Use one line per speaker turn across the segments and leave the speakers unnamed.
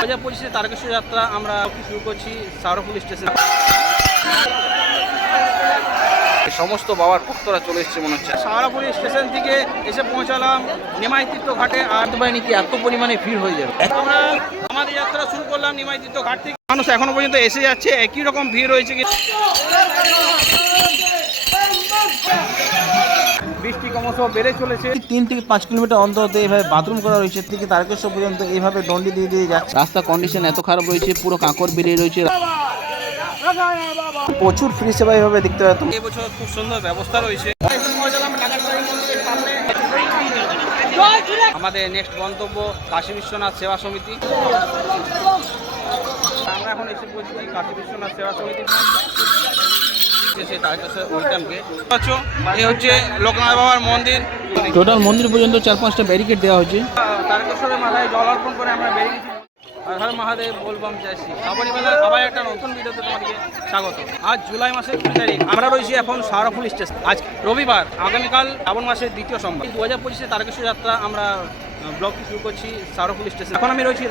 হাজার পঁচিশে তারকেশ্বর যাত্রা আমরা শুরু করছি সারফুল স্টেশন। সমস্ত বাবার ভক্তরা চলে এসছে মনে হচ্ছে। সারাপুরি স্টেশন থেকে এসে পৌঁছালাম নিমাইতীর্থ ঘাটে আর দুবাই নাকি এত পরিমাণে ভিড় হয়ে যাবে। আমরা আমাদের যাত্রা শুরু করলাম নিমাইতীর্থ ঘাট থেকে। মানুষ এখনও পর্যন্ত এসে যাচ্ছে একই রকম ভিড় রয়েছে বৃষ্টি ক্রমশ বেড়ে চলেছে।
তিন থেকে পাঁচ কিলোমিটার অন্তর এইভাবে বাথরুম করা রয়েছে। থেকে তারকেশ্বর পর্যন্ত এইভাবে ডন্ডি দিয়ে দিয়ে যাচ্ছে। রাস্তা কন্ডিশন এত খারাপ রয়েছে পুরো কাঁকড় বেরিয়ে রয়েছে। প্রচুর ফ্রি সেবা এইভাবে দেখতে পেতাম
এবছর খুব সুন্দর ব্যবস্থা রয়েছে। আমাদের নেক্সট গন্তব্য কাশী বিশ্বনাথ সেবা সমিতি। আমরা এখন এসে পৌঁছেছি কাশী বিশ্বনাথ সেবা সমিতি সে তারকেশ্বর ওইটামকে পাচ্ছ? এই হচ্ছে লোকনাথ বাবার মন্দির।
টোটাল মন্দির পর্যন্ত চার পাঁচটা ব্যারিকেড দেওয়া হয়েছে।
তারকেশ্বরের মাথায় জল অর্পণ করে আমরা বেরিয়ে আর হর মহাদেব বলবাম চাইছি শ্রাবণী মেলার আবার একটা নতুন ভিডিওতে তোমাদেরকে স্বাগত। আজ জুলাই মাসের কুড়ি তারিখ। আমরা রয়েছি এখন সারাফুল স্টেশন। আজ রবিবার আগামীকাল শ্রাবণ মাসের দ্বিতীয় সোমবার। দু হাজার পঁচিশে তারকেশ্বর যাত্রা আমরা ব্লগটি শুরু করছি সারাফুল স্টেশন। এখন আমি রয়েছি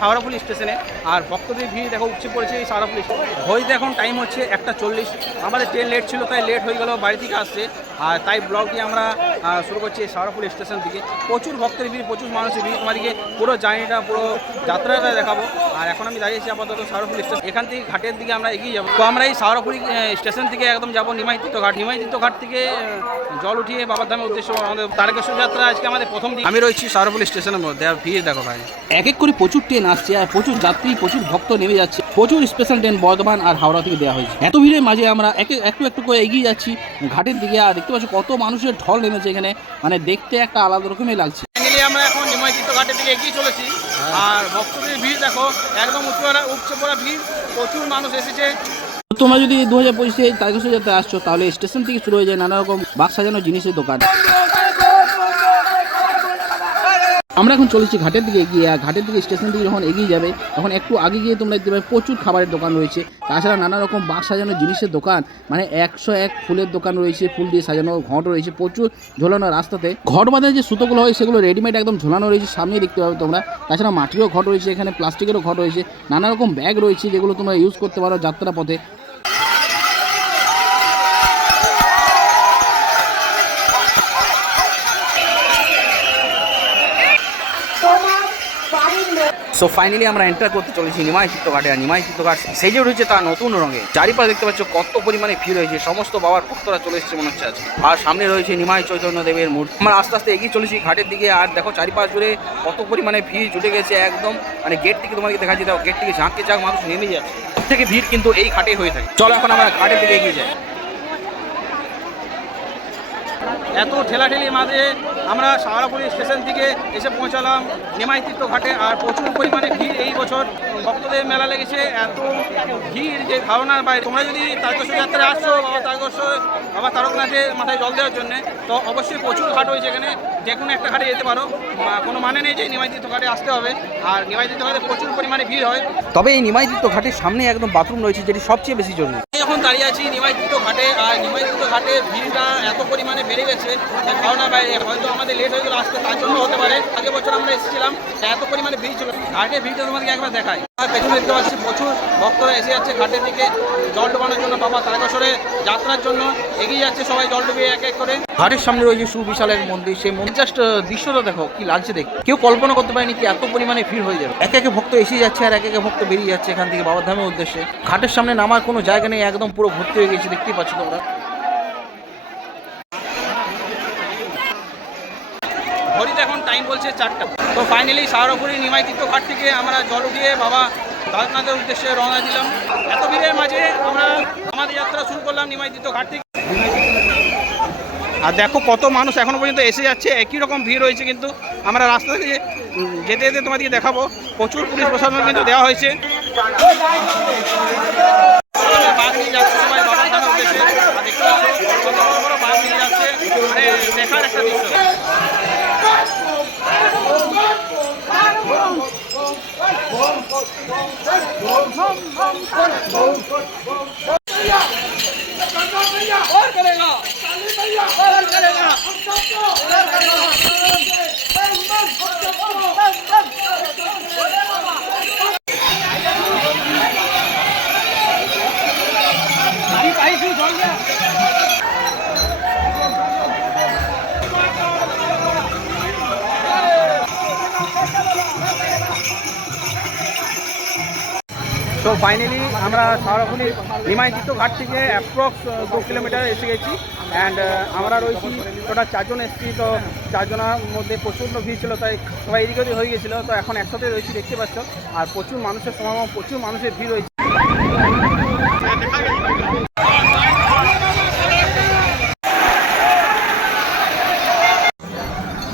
সারাফুল স্টেশনে। আর ভক্তদের ভিড় দেখো, উপচে পড়েছে এই স্টেশন। ঘড়িতে এখন টাইম হচ্ছে একটা চল্লিশ। আমাদের ট্রেন লেট ছিল, তাই লেট হয়ে গেল, বাড়ি থেকে আসছে। আর তাই ব্লগটি আমরা শুরু করছি সারাফুল স্টেশন থেকে। প্রচুর ভক্তের ভিড়, প্রচুর মানুষের ভিড়। তোমাদেরকে পুরো জার্নিটা পুরো যাত্রাটা দেখাবো। আর এখন আমি দাঁড়িয়েছি আপাতত সারফুল স্টেশন এখান থেকে ঘাটের দিকে আমরা এগিয়ে যাব। তো আমরা এই সারফুলি স্টেশন থেকে একদম যাব নিমাইতীর্থ ঘাট। নিমাইতীর্থ ঘাট থেকে জল উঠিয়ে বাবার ধামের উদ্দেশ্য আমাদের তারকেশ্বর যাত্রা আজকে আমাদের প্রথম দিন। আমি রয়েছি সারফুল স্টেশনের মধ্যে আর ভিড় দেখো ভাই।
এক এক করে প্রচুর ট্রেন আসছে আর প্রচুর যাত্রী প্রচুর ভক্ত নেমে যাচ্ছে। প্রচুর স্পেশাল ট্রেন বর্ধমান আর হাওড়া থেকে দেওয়া হয়েছে। এত ভিড়ের মাঝে আমরা এক একটু একটু করে এগিয়ে যাচ্ছি ঘাটের দিকে আর দেখতে পাচ্ছি কত মানুষের ঢল নেমেছে এখানে। মানে দেখতে একটা আলাদা রকমই লাগছে।
আমরা এখন নিমাইতীর্থ ঘাটের দিকে এগিয়ে চলেছি। আর ভক্তদের ভিড় দেখো একদম উপচে উপচে পড়া ভিড়। প্রচুর মানুষ এসেছে।
তোমরা যদি দু হাজার পঁচিশে তারকেশ্বর যাত্রা আসছো তাহলে স্টেশন থেকে শুরু হয়ে যায় নানা রকম বাক্স সাজানো জিনিসের দোকান। আমরা এখন চলেছি ঘাটের দিকে আর ঘাটের দিকে স্টেশন থেকে যখন এগিয়ে যাবে, তখন একটু আগে গিয়ে তোমরা দেখতে পাবে প্রচুর খাবারের দোকান রয়েছে। তাছাড়া নানা রকম বাক্স সাজানো জিনিসের দোকান মানে একশো এক ফুলের দোকান রয়েছে, ফুল দিয়ে সাজানো ঘট রয়েছে প্রচুর ঝোলানো রাস্তাতে। ঘট বাঁধার যে সুতোগুলো হয়, সেগুলো রেডিমেড একদম ঝোলানো রয়েছে সামনে দেখতে পাবে তোমরা। তাছাড়া মাটিরও ঘট রয়েছে, এখানে প্লাস্টিকেরও ঘট রয়েছে। নানা রকম ব্যাগ রয়েছে, যেগুলো তোমরা ইউজ করতে পারো যাত্রা পথে
সো ফাইনালি আমরা এন্টার করতে চলেছি নিমাই চিত্তঘাটে আর নিমাই চিত্তঘাট সেজে উঠেছে তার নতুন রঙে। চারিপাশে দেখতে পাচ্ছ কত পরিমাণে ভিড় হয়েছে সমস্ত বাবার ভক্তরা চলে এসেছে মনে হচ্ছে আজকে। আর সামনে রয়েছে নিমাই চৈতন্য দেবের মূর্তি। আমরা আস্তে আস্তে এগিয়ে চলেছি ঘাটের দিকে, আর দেখো চারিপাশ জুড়ে কত পরিমাণে ভিড় জুটে গেছে একদম। মানে গেট থেকে তোমাদেরকে দেখা যেতে গেট থেকে ঝাঁকে ঝাঁক মানুষ নেমে যাচ্ছে। থেকে ভিড় কিন্তু এই ঘাটে হয়ে থাকে। চলো এখন আমরা ঘাটের দিকে এগিয়ে যাই। এত ঠেলাঠেলি মাঝে আমরা সাহারাপুরি স্টেশন থেকে এসে পৌঁছালাম। নিমাইতীর্থ ঘাটে আর প্রচুর পরিমাণে ভিড় এই বছর। ভক্তদের মেলা লেগেছে, এত ভিড় যে ধারণার বাইরে। তোমরা যদি তারকেশ্বর যাত্রায় আসছো, বাবা তারকেশ্বর, বাবা তারকনাথের মাথায় জল দেওয়ার জন্য, তো অবশ্যই প্রচুর ঘাট হয়েছে এখানে। যে কোনো একটা ঘাটে যেতে পারো। কোনো মানে নেই যে নিমাইতীর্থ ঘাটে আসতে হবে। আর নিমাইতীর্থ ঘাটে প্রচুর পরিমাণে ভিড় হয়। তবে এই নিমাইতীর্থ ঘাটের সামনে একদম বাথরুম রয়েছে, যেটি সবচেয়ে বেশি জরুরি। এখন দাঁড়িয়ে আছি নিমাইতীর্থ ঘাটে, আর নিমাইতীর্থ ঘাটে ভিড়টা এত পরিমাণে বেড়ে গেছে ধারণা বাইরে হয়তো আমাদের লেট হয়ে গেল আসতে, তার জন্য হতে পারে। আগের বছর আমরা এসেছিলাম, এত পরিমাণে ভিড় ছিল। ঘাটে ভিড়টা তোমাদেরকে একবার দেখাই। আর পেছনে দেখতে পাচ্ছি প্রচুর ভক্তরা এসে যাচ্ছে ঘাটের দিকে, জল ডোবানোর জন্য, বাবা তারকেশ্বরে যাত্রার জন্য এগিয়ে যাচ্ছে সবাই জল ডুবিয়ে এক এক করে। ঘাটের সামনে রয়েছে সুবিশালের মন্দির, সেই মন্দির দৃশ্যটা দেখো, কি লাগছে দেখ কেউ কল্পনা করতে পারেনি কি এত পরিমাণে ভিড় হয়ে যাবে। এক একে ভক্ত এসে যাচ্ছে আর এক একে ভক্ত বেরিয়ে যাচ্ছে এখান থেকে বাবার ধামের উদ্দেশ্যে। ঘাটের সামনে নামার কোনো জায়গা নেই একদম পুরো ভর্তি হয়ে গেছে, দেখতেই পাচ্ছ তোমরা। ঘড়িতে এখন টাইম বলছে চারটা। তো ফাইনালি সাহারপুরি নিমাই ঘাট থেকে আমরা জল উঠিয়ে বাবা তারকনাথের উদ্দেশ্যে রওনা দিলাম। এত ভিড়ের মাঝে আমরা আমাদের যাত্রা শুরু করলাম নিমাইতীর্থ ঘাট থেকে আর দেখো কত মানুষ এখনও পর্যন্ত এসে যাচ্ছে, একই রকম ভিড় রয়েছে কিন্তু। আমরা রাস্তা থেকে যেতে যেতে তোমাদেরকে দেখাবো। প্রচুর পুলিশ প্রশাসন কিন্তু দেওয়া হয়েছে। বাঘ নিয়ে যাচ্ছে সবাই বাবার ধামের উদ্দেশ্যে আর দেখতে পাচ্ছ কত বড় বড় বাঘ নিয়ে যাচ্ছে মানে দেখার একটা দৃশ্য और करेगा ফাইনালি আমরা সারাপুলি হিমায়িত ঘাট থেকে অ্যাপ্রক্স দু কিলোমিটার এসে গেছি। অ্যান্ড আমরা রয়েছি টোটাল চারজন এসেছি, তো চারজনের মধ্যে প্রচণ্ড ভিড় ছিল, তাই সবাই এদিক ওদিক হয়ে গেছিল। তো এখন একসাথে রয়েছি, দেখতে পাচ্ছ। আর প্রচুর মানুষের সমাগম, প্রচুর মানুষের ভিড় রয়েছে।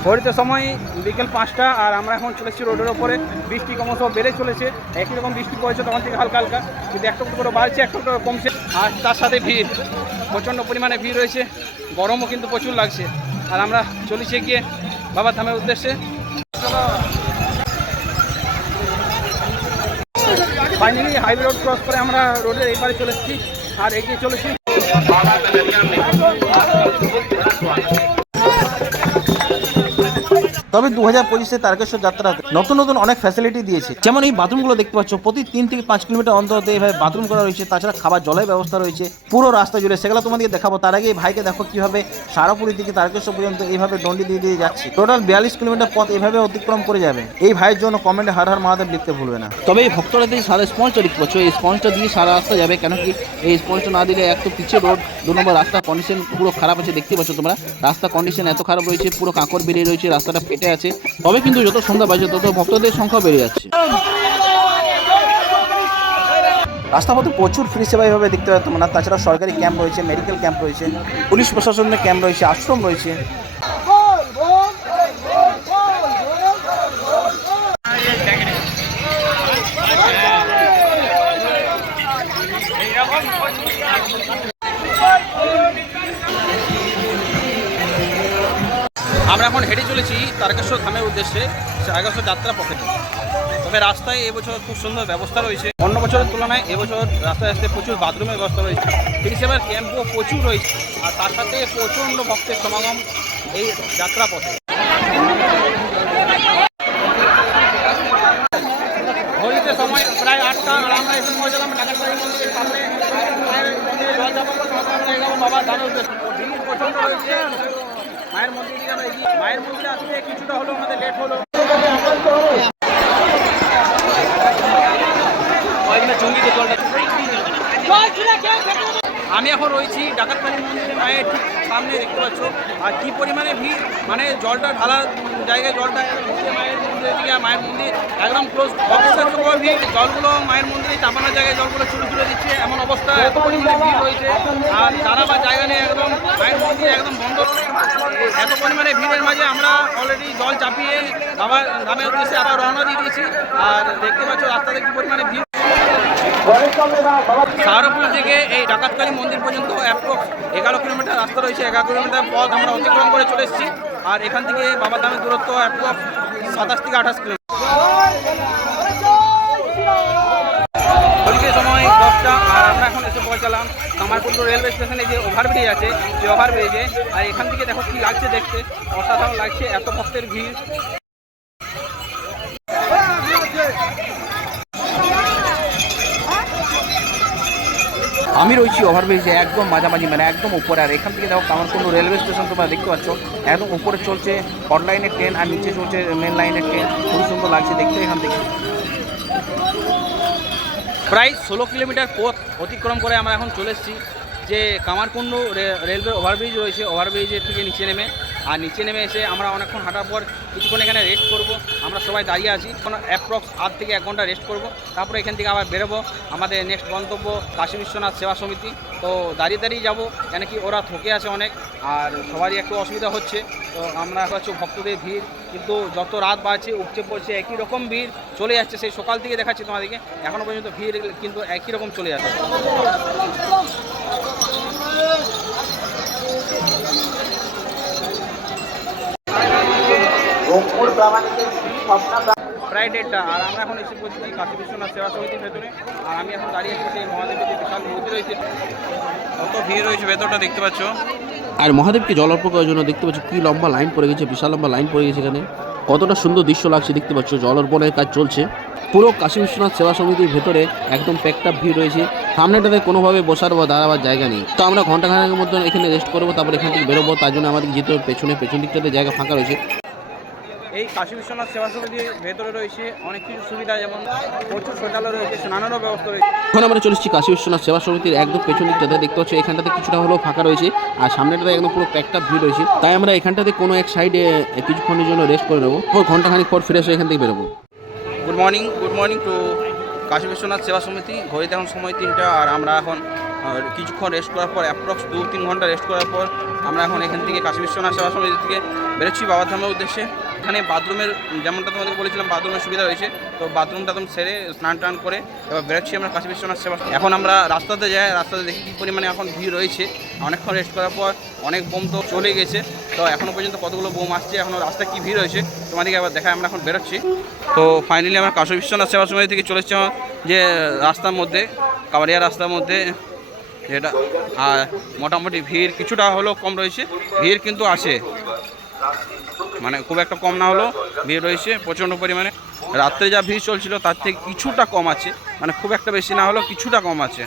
ঘড়িতে সময় বিকেল পাঁচটা আর আমরা এখন চলেছি রোডের ওপরে। বৃষ্টি ক্রমশ বেড়ে চলেছে। একই রকম বৃষ্টি পড়েছে তখন থেকে হালকা হালকা। কিন্তু একটা করে বাড়ছে, একটা করে কমছে। আর তার সাথে ভিড়। প্রচণ্ড পরিমাণে ভিড় রয়েছে। গরমও কিন্তু প্রচুর লাগছে। আর আমরা চলেছি গিয়ে বাবার ধামের উদ্দেশ্যে। ফাইনালি হাইওয়ে রোড ক্রস করে আমরা রোডের এই পারে চলে এসেছি আর এগিয়ে চলেছি।
তবে দু হাজার পঁচিশে তারকেশ্বর যাত্রাতে নতুন নতুন অনেক ফ্যাসিলিটি দিয়েছে। যেমন এই বাথরুমগুলো দেখতে পাচ্ছ, প্রতি তিন থেকে পাঁচ কিলোমিটার অন্তর এইভাবে বাথরুম করা রয়েছে, তাছাড়া খাবার জলের ব্যবস্থা রয়েছে, পুরো রাস্তা জুড়ে। সেগুলো তোমাদেরকে দেখাবো। তার আগে এই ভাইকে দেখো কীভাবে সারাপুরি থেকে তারকেশ্বর পর্যন্ত এইভাবে দণ্ডি দিয়ে দিয়ে যাচ্ছে। টোটাল বিয়াল্লিশ কিলোমিটার পথ এভাবে অতিক্রম করে যাবে। এই ভাইয়ের জন্য কমেন্টে হার হার মহাদেব লিখতে ভুলবে না। তবে এই ভক্তরা দিয়ে সারা স্পঞ্জটা দেখতে পাচ্ছ এই স্পঞ্জটা দিয়ে সারা রাস্তা যাবে, কেন কি এই স্পঞ্জটা না দিলে এক তো পিছিয়ে রোড, দু নম্বর রাস্তার কন্ডিশন পুরো খারাপ আছে, দেখতে পাচ্ছ তোমরা। রাস্তার কন্ডিশন এত খারাপ রয়েছে, পুরো কাঁকড় বেরিয়ে রয়েছে, রাস্তাটা ফেটে আছে, তবে কিন্তু যত সন্ধ্যা বাজে তত ভক্তদের সংখ্যা বেড়ে যাচ্ছে। রাস্তাপথে প্রচুর ফ্রি সেবা এভাবে দেখতে পাচ্ছ না তাছাড়া সরকারি ক্যাম্প রয়েছে মেডিকেল ক্যাম্প রয়েছে, পুলিশ প্রশাসনের ক্যাম্প রয়েছে, আশ্রম রয়েছে।
উদ্দেশ্যে তারকেশ্বর যাত্রা পথে তবে রাস্তায় এবছর খুব সুন্দর ব্যবস্থা রয়েছে। অন্য বছরের তুলনায় এবছর রাস্তায় রাস্তায় প্রচুর বাথরুমের ব্যবস্থা রয়েছে। সেবার ক্যাম্পও প্রচুর রয়েছে। আর তার সাথে প্রচণ্ড ভক্তের সমাগম এই যাত্রা পথে। সময় প্রায় আটটা আমরা এসে পৌঁছালাম বাবা রয়েছে মায়ের মন্দির মায়ের মন্দিরে আসলে কিছুটা হলো আমাদের লেট হলো। আমি এখন রয়েছি ডাকাতবাড়ি মন্দিরে, মায়ের ঠিক সামনে দেখতে পাচ্ছ। আর কি পরিমাণে ভিড়? মানে জলটা ঢালার জায়গায় জলটা মায়ের মন্দিরের দিকে। মায়ের মন্দির একদম ক্লোজ অফিসার ভিড়। জলগুলো মায়ের মন্দিরে চাপানোর জায়গায় জলগুলো ছুটে ছুটে দিচ্ছে। এমন অবস্থা, এত পরিমাণে ভিড় রয়েছে। আর দাঁড়াবার জায়গা নেই একদম মায়ের মন্দির একদম বন্ধ এত পরিমাণে ভিড়ের মাঝে আমরা অলরেডি জল চাপিয়ে আবার গ্রামের উদ্দেশ্যে আবার রওনা দিয়ে দিয়েছি। আর দেখতে পাচ্ছ রাস্তাতে কি পরিমাণে ভিড়। সাহারপুর থেকে এই ডাকাতকালী মন্দির পর্যন্ত অ্যাপ্রক্স এগারো কিলোমিটার রাস্তা রয়েছে, এগারো কিলোমিটার পথ আমরা অতিক্রম করে চলে এসেছি। আর এখান থেকে বাবার ধামের দূরত্ব অ্যাপ্রক্স সাতাশ থেকে আঠাশ কিলোমিটার। পৌঁছালাম কামারকুণ্ড রেলওয়ে স্টেশনে যে ওভারব্রিজ আছে সেই ওভারব্রিজে আর এখান থেকে দেখো কি লাগছে দেখতে। অসাধারণ লাগছে, এত ভক্তের ভিড়।
আমি রয়েছি ওভারব্রিজে একদম মাঝামাঝি মানে একদম উপরে। আর এখান থেকে দেখো কামারকুণ্ড রেলওয়ে স্টেশন তোমরা দেখতে পাচ্ছ, একদম উপরে চলছে হট লাইনের ট্রেন আর নিচে চলছে মেন লাইনের ট্রেন খুব সুন্দর লাগছে দেখতে এখান থেকে।
প্রায় ষোলো কিলোমিটার পথ অতিক্রম করে আমরা এখন চলে এসেছি। যে কামারকুণ্ড রেলওয়ে ওভারব্রিজ রয়েছে, ওভারব্রিজের থেকে নিচে নেমে। আর নিচে নেমে এসে আমরা অনেকক্ষণ হাঁটার পর কিছুক্ষণ এখানে রেস্ট করব। আমরা সবাই দাঁড়িয়ে আছি। কোনো অ্যাপ্রক্স আধ থেকে এক ঘণ্টা রেস্ট করব। তারপরে এখান থেকে আবার বেরোবো। আমাদের নেক্সট গন্তব্য কাশী বিশ্বনাথ সেবা সমিতি। তো দাঁড়িয়ে দাঁড়িয়ে যাব। কেন কি ওরা থকে আছে অনেক। আর সবারই একটু অসুবিধা হচ্ছে। তো আমরা হচ্ছে ভক্তদের ভিড়। কিন্তু যত রাত বাড়ছে, উপচে পড়ছে, একই রকম ভিড় চলে যাচ্ছে। সেই সকাল থেকে দেখাচ্ছি তোমাদেরকে। এখনও পর্যন্ত ভিড় কিন্তু একই রকম চলে যাচ্ছে। প্রায় দেড়টা। আর আমরা এখন এসে কাশী বিশ্বনাথ সেবা সমিতির ভেতরে। আর আমি এখন দাঁড়িয়ে সেই মহাদেবের বিশাল মূর্তি রয়েছে। কত ভিড় রয়েছে ভেতরটা দেখতে পাচ্ছ?
আর মহাদেবকে জল অর্পণ করার জন্য দেখতে পাচ্ছ কি লম্বা লাইন পড়ে গেছে, বিশাল লম্বা লাইন পড়ে গেছে এখানে। কতটা সুন্দর দৃশ্য লাগছে দেখতে পাচ্ছ, জল অর্পণের কাজ চলছে। পুরো কাশী বিশ্বনাথ সেবা সমিতির ভেতরে একদম প্যাকটা ভিড় রয়েছে। সামনেটাতে কোনোভাবে বসার বা দাঁড়াবার জায়গা নেই। তো আমরা ঘন্টাখানেকের মধ্যে এখানে রেস্ট করব, তারপর এখান থেকে বেরোবো, তার জন্য আমাদের যেতে পেছনে, পেছন দিকটাতে জায়গা ফাঁকা রয়েছে।
এই কাশী বিশ্বনাথ সেবা সমিতির ভেতরে রয়েছে অনেক কিছু সুবিধা যেমন প্রচুর শৌচালয় রয়েছে স্নানেরও ব্যবস্থা রয়েছে।
এখন আমরা চলেছি কাশী বিশ্বনাথ সেবা সমিতির একদম পেছন দিকটাতে দেখতে পাচ্ছি এখানটাতে কিছুটা হলেও ফাঁকা রয়েছে আর সামনেটাতে একদম পুরো প্যাকটা ভিড় রয়েছে। তাই আমরা এখানটাতে কোনো এক সাইডে কিছুক্ষণের জন্য রেস্ট করে নেব। পর ঘন্টাখানিক পর ফিরে এসে এখান থেকে বেরোবো।
Good morning good morning to Kashi Vishwanath Seva Samiti. ঘড়িতে এখন সময় তিনটা আর আমরা এখন কিছুক্ষণ রেস্ট করার পর অ্যাপ্রক্স দু তিন ঘণ্টা রেস্ট করার পর আমরা এখন এখান থেকে কাশী বিশ্বনাথ সেবা সমিতি থেকে বেরোচ্ছি বাবাধামের উদ্দেশ্যে। এখানে বাথরুমের, যেমনটা তোমাদের বলেছিলাম, বাথরুমের সুবিধা রয়েছে। তো বাথরুম টাথরুম সেরে স্নান টান করে এবার বেরোচ্ছি আমরা কাশী বিশ্বনাথ সেবা এখন আমরা রাস্তাতে যাই, রাস্তাতে দেখি কী পরিমাণে এখন ভিড় রয়েছে। অনেকক্ষণ রেস্ট করার পর অনেক বোম তো চলে গেছে। তো এখনও পর্যন্ত কতগুলো বোম আসছে এখনও রাস্তায় কী ভিড় হয়েছে তোমাদেরকে আবার দেখায় আমরা এখন বেরোচ্ছি। তো ফাইনালি আমরা কাশী বিশ্বনাথ সেবা সমিতি থেকে চলে এসেছি যে রাস্তার মধ্যে কাবারিয়া রাস্তার মধ্যে, যেটা, আর মোটামুটি ভিড় কিছুটা হলেও কম রয়েছে। ভিড় কিন্তু আছে। মানে খুব একটা কম না হলেও ভিড় রয়েছে, প্রচণ্ড পরিমাণে। রাত্রে যা ভিড় চলছিল তার থেকে কিছুটা কম আছে মানে খুব একটা বেশি না হলেও কিছুটা কম আছে।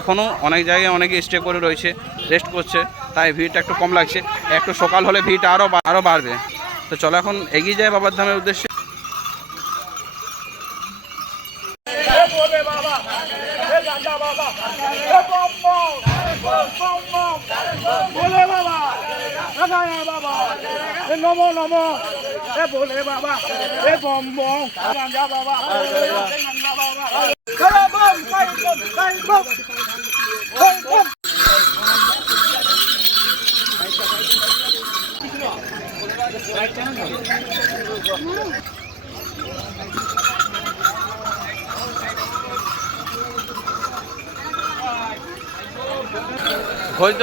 এখনও অনেক জায়গায় অনেকে স্টে করে রয়েছে রেস্ট করছে, তাই ভিড়টা একটু কম লাগছে। একটু সকাল হলে ভিড়টা আরও আরও বাড়বে। তো চলো এখন এগিয়ে যায় বাবার ধামের উদ্দেশ্যে।
নমো।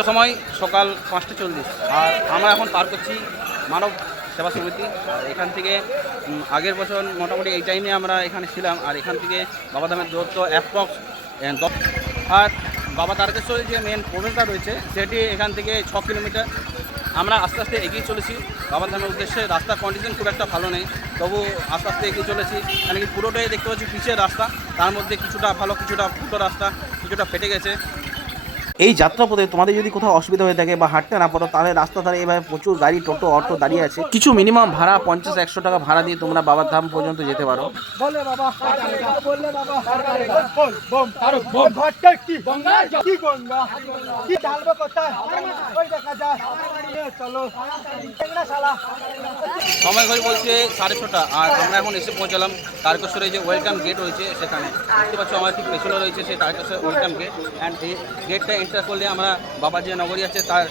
সময় সকাল পাঁচটা চল্লিশ। আর আমরা এখন পার করছি মানব সেবা সমিতি। এখান থেকে আগের বছর মোটামুটি এই টাইমে আমরা এখানে ছিলাম। আর এখান থেকে বাবাধামের দূরত্ব অ্যাপ্রক্স আর বাবা তারকেশ্বরের যে মেন প্রবেশটা রয়েছে, সেটি এখান থেকে ছ কিলোমিটার। আমরা আস্তে আস্তে এগিয়ে চলেছি। বাবা ধামের উদ্দেশ্যে রাস্তার কন্ডিশন খুব একটা ভালো নেই। তবু আস্তে আস্তে এগিয়ে চলেছি। মানে কি পুরোটাই দেখতে পাচ্ছি পিচের রাস্তা। তার মধ্যে কিছুটা ভালো, কিছুটা ফুটো রাস্তা, কিছুটা ফেটে গেছে।
এই যাত্রাপথে তোমাদের যদি কোথাও অসুবিধা হয়ে থাকে বা হাঁটতে না পারো তাহলে রাস্তা ধারে এভাবে প্রচুর গাড়ি টোটো অটো দাঁড়িয়ে আছে। কিছু মিনিমাম ভাড়া পঞ্চাশ একশো টাকা ভাড়া দিয়ে তোমরা বাবার ধাম পর্যন্ত যেতে পারো।
ভোলে বাবা ভোলে বাবা বম বম আর বম ঘটকে কি? গঙ্গা? কি গঙ্গা? কি ঢালবে কোথায়? ওই দেখা যায়। এ চলো। টেংরা শালা।
সময় ঘড়ি বলছে সাড়ে ছটা আর আমরা এখন এসে পৌঁছালাম তারকেশ্বরে যে ওয়েলকাম গেট রয়েছে সেখানে। দেখতে পাচ্ছ আমার ঠিক পেছনে রয়েছে সেই তারকেশ্বর ওয়েলকাম গেট অ্যান্ড এই গেটটা এন্টার করলে আমরা বাবার যে নগরী আছে তার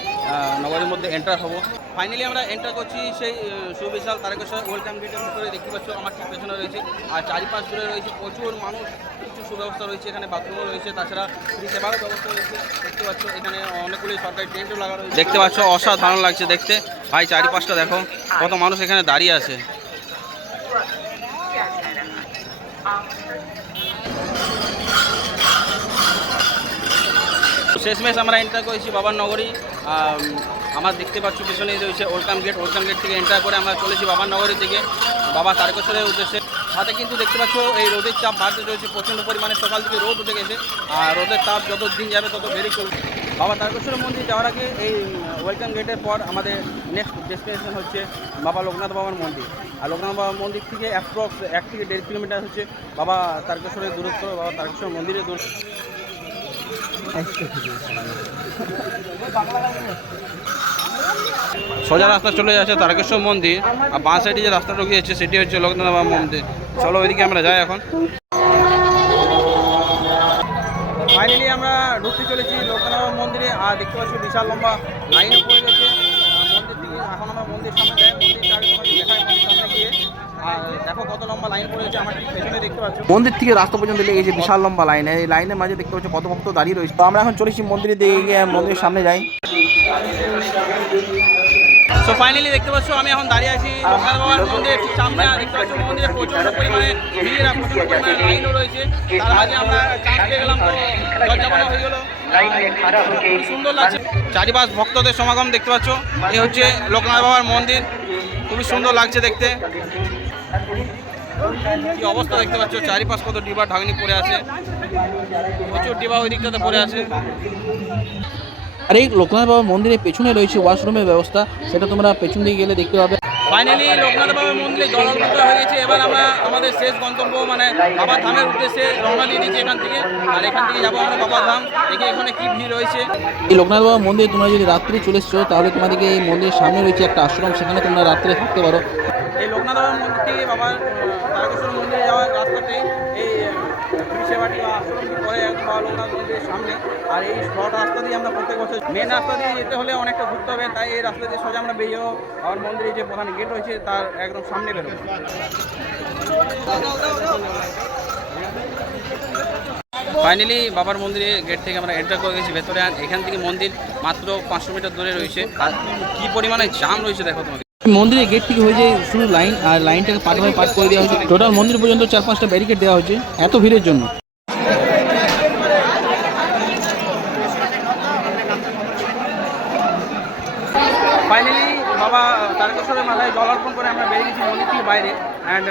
নগরীর মধ্যে এন্টার হব। ফাইনালি আমরা এন্টার করছি সেই সুবিশাল তারকেশ্বর ওয়েলকাম গেটের ভিতরে দেখতে পাচ্ছ আমার ঠিক পেছনে রয়েছে। আর চারিপাশ জুড়ে রয়েছে প্রচুর মানুষ কিছু সুব্যবস্থা রয়েছে এখানে বাথরুমও রয়েছে তাছাড়া ফ্রি সেবারও ব্যবস্থা রয়েছে। দেখতে পাচ্ছ এখানে অনেকগুলি সরকারি টেন্টও লাগা রয়েছে। দেখতে পাচ্ছ অসাধারণ লাগছে দেখতে। ভাই চারিপাশটা দেখো কত মানুষ এখানে দাঁড়িয়ে আছে। শেষমেশ আমরা এন্টার করেছি বাবার নগরী। আমার দেখতে পাচ্ছ পিছনেই রয়েছে ওয়েলকাম গেট ওয়েলকাম গেট থেকে এন্টার করে আমরা চলেছি বাবার নগরী থেকে। বাবা তারকেশ্বরের উদ্দেশ্যে। সাথে কিন্তু দেখতে পাচ্ছ এই রোদের চাপ বাড়তে চলেছে, প্রচণ্ড পরিমাণে সকাল থেকে রোদ উঠে গেছে। আর রোদের তাপ যত দিন যাবে তত বেড়ে চলবে। বাবা তারকেশ্বরের মন্দির যাওয়ার আগে এই ওয়েলকাম গেটের পর আমাদের নেক্সট ডেস্টিনেশন হচ্ছে বাবা লোকনাথ বাবার মন্দির। আর লোকনাথ বাবার মন্দির থেকে অ্যাপ্রক্স এক থেকে দেড় কিলোমিটার হচ্ছে বাবা তারকেশ্বরের দূরত্ব, বাবা তারকেশ্বর মন্দিরের দূরত্ব। সোজা রাস্তা চলে যাচ্ছে তারকেশ্বর মন্দির, আর বাঁ সাইডে যে রাস্তাটা গিয়েছে সেটি হচ্ছে লোকনাথ বাবা মন্দির। চলো ওইদিকে আমরা যাই এখন। ফাইনালি আমরা ঢুকতে চলেছি লোকনাথ বাবা মন্দিরে, আর দেখতে পাচ্ছি বিশাল লম্বা লাইন পড়ে গেছে আর মন্দির থেকে এখন আমরা মন্দির সামনে যাই মন্দিরটা আগে তোমাকে দেখাই মন্দির সামনে গিয়ে আর দেখো কত লম্বা লাইন পড়ে আমার পেছনে দেখতে পাচ্ছ।
মন্দির থেকে রাস্তা পর্যন্ত লেগে গেছে বিশাল লম্বা লাইন এই লাইনের মাঝে দেখতে পাচ্ছ কত ভক্ত দাঁড়িয়ে রয়েছে। তো আমরা এখন চলেছি মন্দিরের দিকে গিয়ে মন্দিরের সামনে যাই।
সো ফাইনালি দেখতে পাচ্ছ আমি এখন দাঁড়িয়ে আছি লোকনাথ বাবার মন্দিরের ঠিক সামনে দেখতে পাচ্ছ মন্দিরে প্রচণ্ড পরিমাণে ভিড় আর প্রচণ্ড পরিমাণে লাইনও রয়েছে। তার মাঝে আমরা চান্স পেয়ে গেলাম তো চাপানো হয়ে গেল। সুন্দর লাগছে। চারিপাশ ভক্তদের সমাগম দেখতে পাচ্ছ। এ হচ্ছে লোকনাথ বাবার মন্দির। খুবই সুন্দর লাগছে দেখতে। কি অবস্থা দেখতে পাচ্ছ? চারিপাশ কত ডিবা ঢাকনি পড়ে আছে। প্রচুর ডিবা ওই দিকটাতে পড়ে আছে।
আর এই লোকনাথ বাবা মন্দিরের পেছনে রয়েছে ওয়াশরুমের ব্যবস্থা। সেটা তোমরা পেছন দিকে গেলে দেখতে পাবে।
ফাইনালি লোকনাথ বাবার মন্দিরে জলালভূত হয়ে গেছে। এবার আমরা আমাদের শেষ গন্তব্য মানে বাবা ধামের উদ্দেশ্যে রওনা দিয়ে দিয়েছি এখান থেকে। আর এখান থেকে যাব আমরা বাবা ধাম। দেখি এখানে কি ভিড় রয়েছে।
এই লোকনাথ বাবা মন্দিরে তোমরা যদি রাত্রে চলে এসছো তাহলে তোমাদেরকে এই মন্দিরের সামনে রয়েছে একটা আশ্রম। সেখানে তোমরা রাত্রে থাকতে পারো।
এই লোকনাথ বাবার মন্দির থেকে বাবার তারকেশ্বর মন্দিরে যাওয়ার রাস্তাতে এই সেবাটি বা আশ্রমটি পরে একদম বাবা লোকনাথ মন্দিরের সামনে। আর এই শর্ট রাস্তা দিয়ে আমরা প্রত্যেক বছর মেন রাস্তা দিয়ে যেতে হলে অনেকটা ঘুরতে হবে, তাই এই রাস্তা দিয়ে সোজা আমরা বেরিয়ে বাবার মন্দিরে যে প্রধান গেট রয়েছে, তার একদম সামনে বেরোবো। ফাইনালি বাবার মন্দিরে গেট থেকে আমরা এন্টার করে গেছি ভেতরে। আর এখান থেকে মন্দির মাত্র পাঁচশো মিটার দূরে রয়েছে। আর কি পরিমাণে জাম রয়েছে দেখো তোমাদের।
মন্দিরের গেট থেকে হয়ে যায় শুধু লাইন আর লাইনটাকে পার্ট বাই পার্ট করে দেওয়া হয়েছে। টোটাল মন্দির পর্যন্ত চার পাঁচটা ব্যারিকেড দেওয়া হয়েছে, এত ভিড়ের জন্য
ফাইনালি বাবা তারকেশ্বরের মাথায় জল অর্পণ করে আমরা বেরিয়ে গেছি মন্দির থেকে বাইরে অ্যান্ড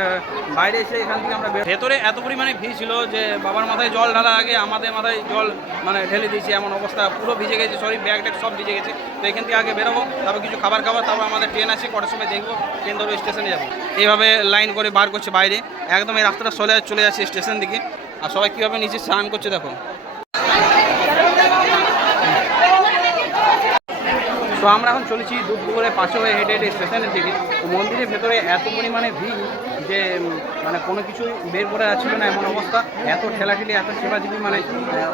বাইরে এসে এখান থেকে আমরা ভেতরে এত পরিমাণে ভিড় ছিল যে বাবার মাথায় জল ঢালার আগে, আমাদের মাথায় জল মানে ঢেলে দিয়েছি, এমন অবস্থা পুরো ভিজে গেছে সরি ব্যাগ ট্যাগ সব ভিজে গেছে। তো এখান থেকে আগে বেরোবো, তারপর কিছু খাবার খাবার তারপর আমাদের ট্রেন আছে, কটার সময় দেখব, ট্রেন ধরবো, স্টেশনে যাব। এইভাবে লাইন করে বার করছে বাইরে। একদম এই রাস্তাটা চলে চলে যাচ্ছে স্টেশন দিকে। আর সবাই কীভাবে নিচে স্নান করছে দেখো। তো আমরা এখন চলেছি দুধপুকুরের পাশে হয়ে হেঁটে হেঁটে স্টেশনের দিকে। তো মন্দিরের ভেতরে এত পরিমাণে ভিড় যে মানে কোনো কিছুই বের করে যাচ্ছিল না এমন অবস্থা। এত ঠেলাঠেলি, এত সেবাজীবী মানে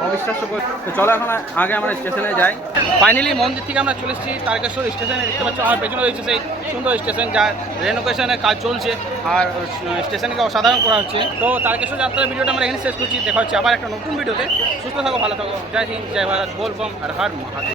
অবিশ্বাস্য তো চলো এখন আগে আমরা স্টেশনে যাই। ফাইনালি মন্দির থেকে আমরা চলে এসেছি তারকেশ্বর স্টেশনে। দেখতে পাচ্ছি আমার পেছনে রয়েছে সেই সুন্দর স্টেশন যা রেনোভেশনের কাজ চলছে। আর স্টেশনকে অসাধারণ করা হচ্ছে। তো তারকেশ্বর যাত্রার ভিডিওটা আমরা এখানে শেষ করছি। দেখা হচ্ছে আবার একটা নতুন ভিডিওতে। সুস্থ থাকো, ভালো থাকো। জয় হিন্দ, জয় ভারত। বলবম আর হার মহাদেব।